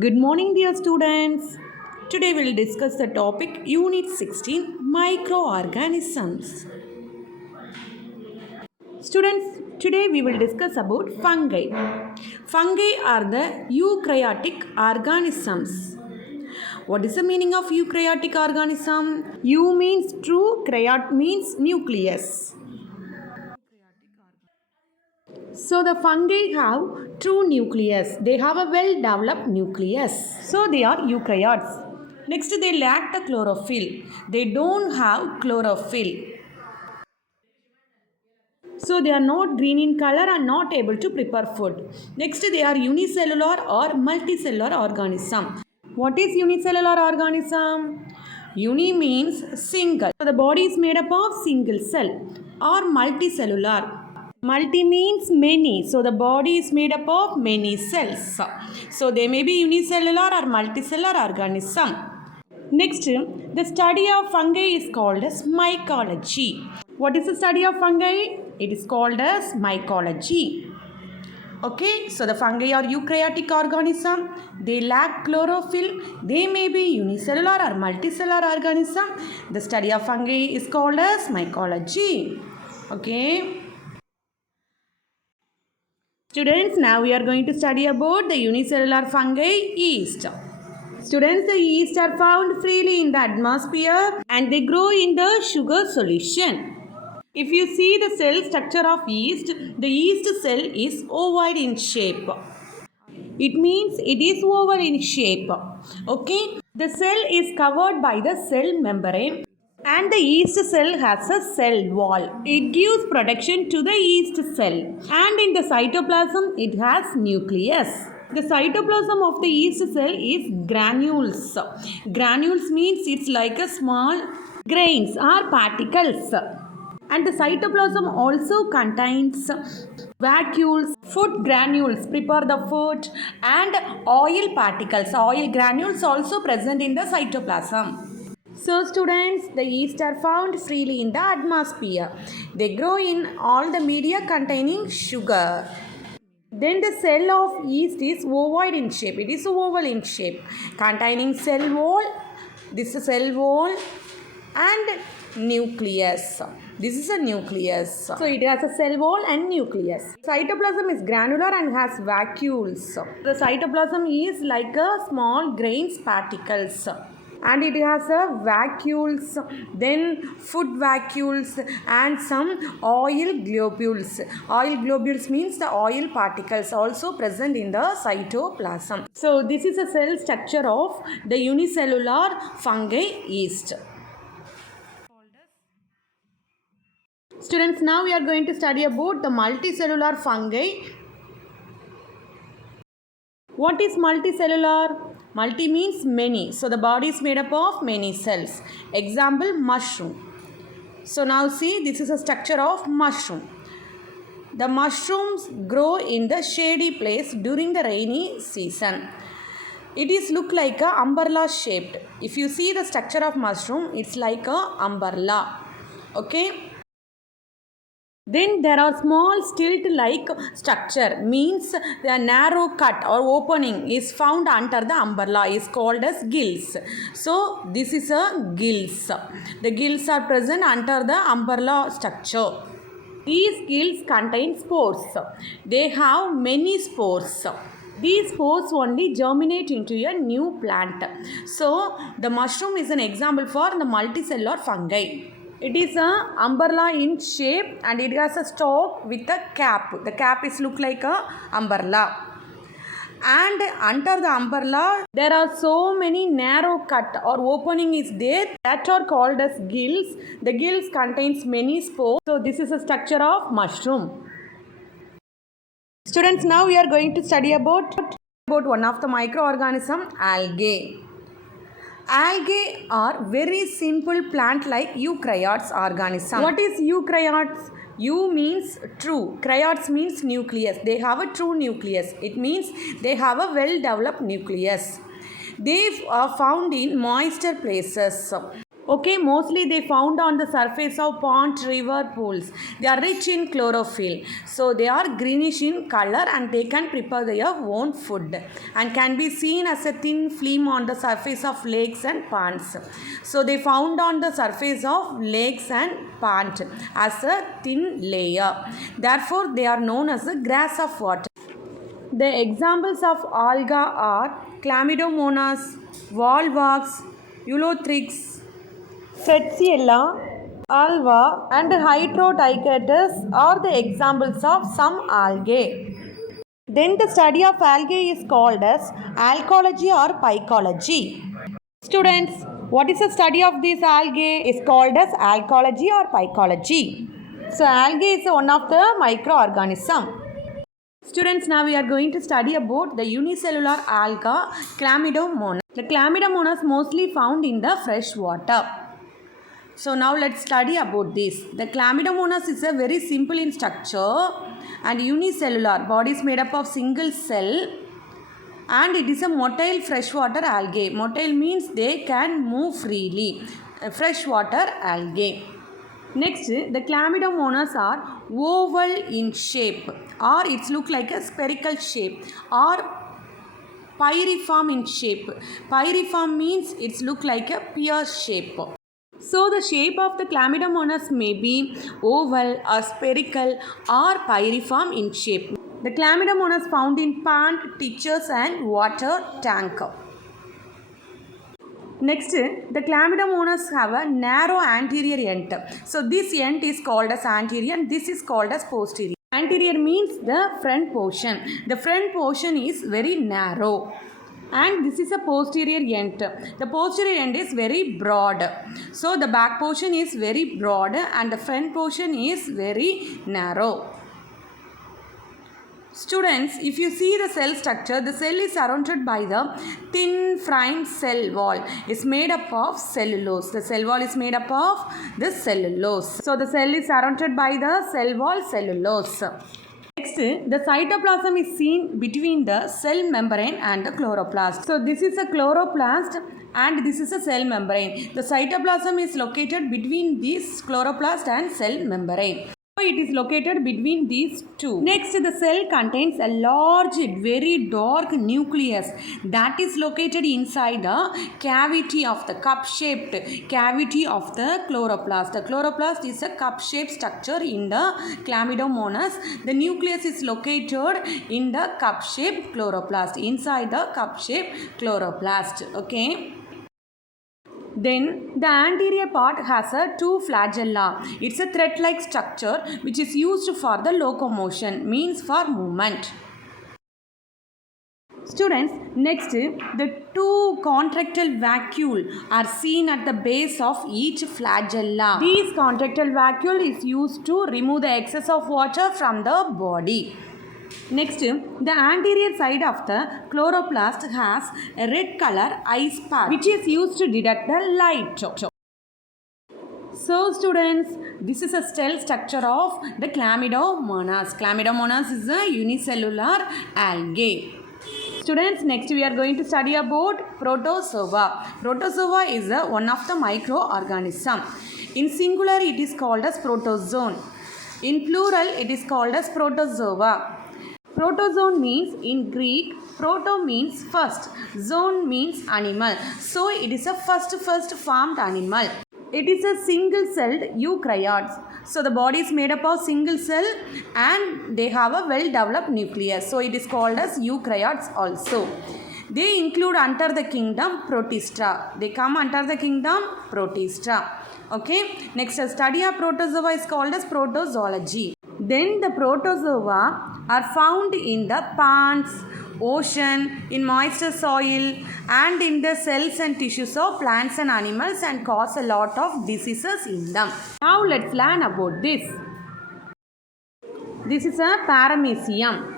Good morning, dear students. Today we'll discuss the topic Unit 16 Microorganisms. Students, today we will discuss about fungi. Fungi are the eukaryotic organisms. What is the meaning of eukaryotic organism? Eu means true, karyot means nucleus. So the fungi have true nucleus. They have a well-developed nucleus. So they are eukaryotes. Next, they lack the chlorophyll. They don't have chlorophyll. So they are not green in color and not able to prepare food. Next, they are unicellular or multicellular organism. What is unicellular organism? Uni means single. So the body is made up of single cell or multicellular. Multi means many. So the body is made up of many cells. So they may be unicellular or multicellular organism. Next, the study of fungi is called as mycology. What is the study of fungi? It is called as mycology. Okay, so the fungi are eukaryotic organism. They lack chlorophyll. They may be unicellular or multicellular organism. The study of fungi is called as mycology. Okay. Students, now we are going to study about the unicellular fungi yeast. Students, the yeast are found freely in the atmosphere and they grow in the sugar solution. If you see the cell structure of yeast, the yeast cell is ovoid in shape. It means it is oval in shape. Okay, the cell is covered by the cell membrane and the yeast cell has a cell wall. It gives protection to the yeast cell. And in the cytoplasm, it has nucleus. The cytoplasm of the yeast cell is granules. Granules means it's like a small grains or particles. And the cytoplasm also contains vacuoles, food granules, prepare the food, and oil particles. Oil granules also present in the cytoplasm. So students, the yeast are found freely in the atmosphere. They grow in all the media containing sugar. Then the cell of yeast is ovoid in shape. It is oval in shape, containing cell wall, this is cell wall and nucleus. This is a nucleus. So it has a cell wall and nucleus. Cytoplasm is granular and has vacuoles. The cytoplasm is like a small grains particles. And it has a vacuoles, then food vacuoles and some oil globules. Oil globules means the oil particles also present in the cytoplasm. So this is a cell structure of the unicellular fungi yeast. Students, now we are going to study about the multicellular fungi. What is multicellular? Multi means many. So the body is made up of many cells. Example, mushroom. So now see, this is a structure of mushroom. The mushrooms grow in the shady place during the rainy season. It is look like a umbrella shaped. If you see the structure of mushroom, it's like a umbrella. Okay. Then there are small stilt-like structure, means the narrow cut or opening is found under the umbrella is called as gills. So this is a gills. The gills are present under the umbrella structure. These gills contain spores. They have many spores. These spores only germinate into a new plant. So the mushroom is an example for the multicellular fungi. It is an umbrella in shape and it has a stalk with a cap. The cap is look like a umbrella. And under the umbrella, there are so many narrow cut or opening is there that are called as gills. The gills contains many spores. So this is a structure of mushroom. Students, now we are going to study about one of the microorganism, algae. Algae are very simple plant-like eukaryotes organism. What is eukaryotes? Eu means true. Karyotes means nucleus. They have a true nucleus. It means they have a well-developed nucleus. They are found in moister places. Okay, mostly they found on the surface of ponds, river, pools. They are rich in chlorophyll. So they are greenish in color and they can prepare their own food and can be seen as a thin film on the surface of lakes and ponds. So they found on the surface of lakes and ponds as a thin layer. Therefore, they are known as the grass of water. The examples of alga are Chlamydomonas, wallworks, Eulothrix, Fretziella, alva, and Hydrodicatus are the examples of some algae. Then the study of algae is called as alcology or phycology. Students, what is the study of these algae? Is called as alcology or phycology. So algae is one of the microorganism. Students, now we are going to study about the unicellular alga Chlamydomonas. The Chlamydomonas mostly found in the fresh water. So now let's study about this. The Chlamydomonas is a very simple in structure and unicellular. Body is made up of single cell and it is a motile freshwater algae. Motile means they can move freely. Freshwater algae. Next, the Chlamydomonas are oval in shape or it's look like a spherical shape or pyriform in shape. Pyriform means it's look like a pear shape. So the shape of the Chlamydomonas may be oval or spherical or pyriform in shape. The Chlamydomonas found in pond, ditches and water tank. Next, the Chlamydomonas have a narrow anterior end. So this end is called as anterior and this is called as posterior. Anterior means the front portion. The front portion is very narrow. And this is a posterior end. The posterior end is very broad. So the back portion is very broad and the front portion is very narrow. Students, if you see the cell structure, the cell is surrounded by the thin framed cell wall. It's made up of cellulose. The cell wall is made up of the cellulose. So the cell is surrounded by the cell wall cellulose. Next, the cytoplasm is seen between the cell membrane and the chloroplast. So this is a chloroplast and this is a cell membrane. The cytoplasm is located between this chloroplast and cell membrane. So it is located between these two. Next, the cell contains a large, very dark nucleus that is located inside the cavity of the cup-shaped cavity of the chloroplast. The chloroplast is a cup-shaped structure in the Chlamydomonas. The nucleus is located in the cup-shaped chloroplast, inside the cup-shaped chloroplast. Okay. Then the anterior part has a two flagella. It's a thread-like structure which is used for the locomotion, means for movement. Students, next the two contractile vacuole are seen at the base of each flagella. These contractile vacuole is used to remove the excess of water from the body. Next, the anterior side of the chloroplast has a red color ice path which is used to detect the light. So students, this is a cell structure of the Chlamydomonas. Chlamydomonas is a unicellular algae. Students, next we are going to study about Protozoa. Protozoa is one of the microorganism. In singular it is called as protozoan. In plural it is called as protozoa. Protozoan means in Greek, proto means first, zoon means animal. So it is a first formed animal. It is a single-celled eukaryotes. So the body is made up of single cell and they have a well-developed nucleus. So it is called as eukaryotes also. They include under the kingdom Protista. They come under the kingdom Protista. Okay. Next, a study of protozoa is called as protozoology. Then the protozoa are found in the ponds, ocean, in moist soil and in the cells and tissues of plants and animals and cause a lot of diseases in them. Now let's learn about this. This is a paramecium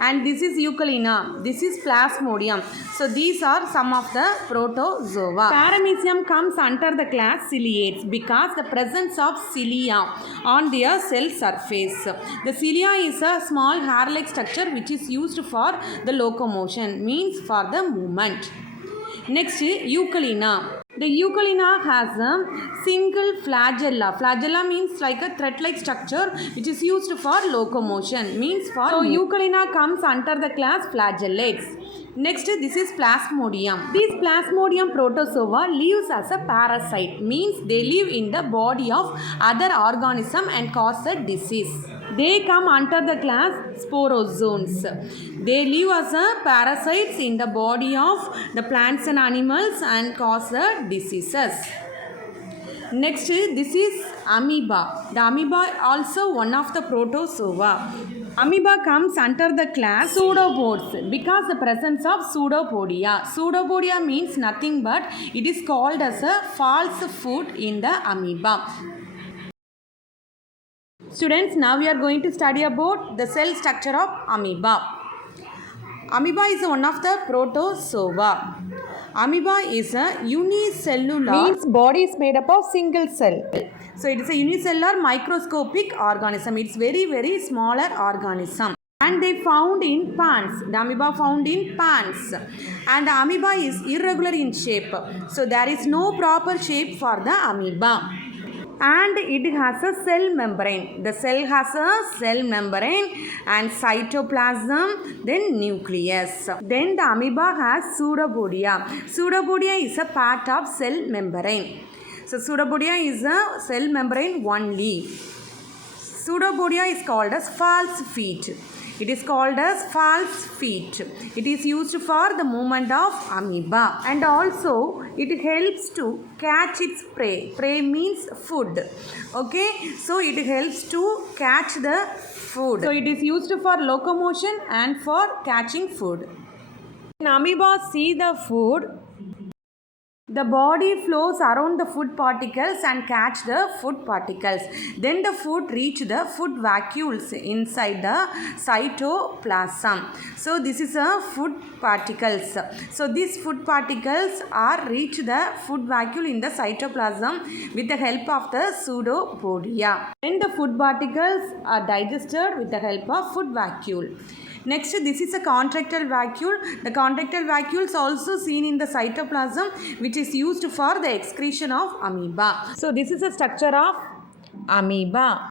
and this is Euglena. This is Plasmodium. So these are some of the protozoa. Paramecium comes under the class ciliates because the presence of cilia on their cell surface. The cilia is a small hair-like structure which is used for the locomotion, means for the movement. Next, Euglena. The euglena has a single flagella. Flagella means like a thread-like structure which is used for locomotion. So euglena comes under the class flagellates. Next, this is Plasmodium. This Plasmodium protozoa lives as a parasite. Means they live in the body of other organism and cause a disease. They come under the class Sporozoans. They live as a parasites in the body of the plants and animals and cause diseases. Next, this is amoeba. The amoeba also one of the protozoa. Amoeba comes under the class pseudopods because the presence of pseudopodia. Pseudopodia means nothing but it is called as a false food in the amoeba. Students, now we are going to study about the cell structure of amoeba. Amoeba is one of the protozoa. Amoeba is a unicellular, means body is made up of single cell. So it is a unicellular microscopic organism. It's very smaller organism. And they found in plants. The amoeba found in plants. And the amoeba is irregular in shape. So there is no proper shape for the amoeba. And it has a cell membrane. The cell has a cell membrane and cytoplasm, then nucleus. Then the amoeba has pseudopodia. Pseudopodia is a part of cell membrane. So pseudopodia is a cell membrane only. Pseudopodia is called as false feet. It is called as false feet. It is used for the movement of amoeba and also it helps to catch its prey. Prey means food. Okay, so it helps to catch the food. So it is used for locomotion and for catching food. When amoeba see the food, the body flows around the food particles and catch the food particles. Then the food reach the food vacuoles inside the cytoplasm. So this is a food particles. So these food particles are reach the food vacuole in the cytoplasm with the help of the pseudopodia. Then the food particles are digested with the help of food vacuole. Next, this is a contractile vacuole. The contractile vacuole is also seen in the cytoplasm, which is used for the excretion of amoeba. So this is a structure of amoeba.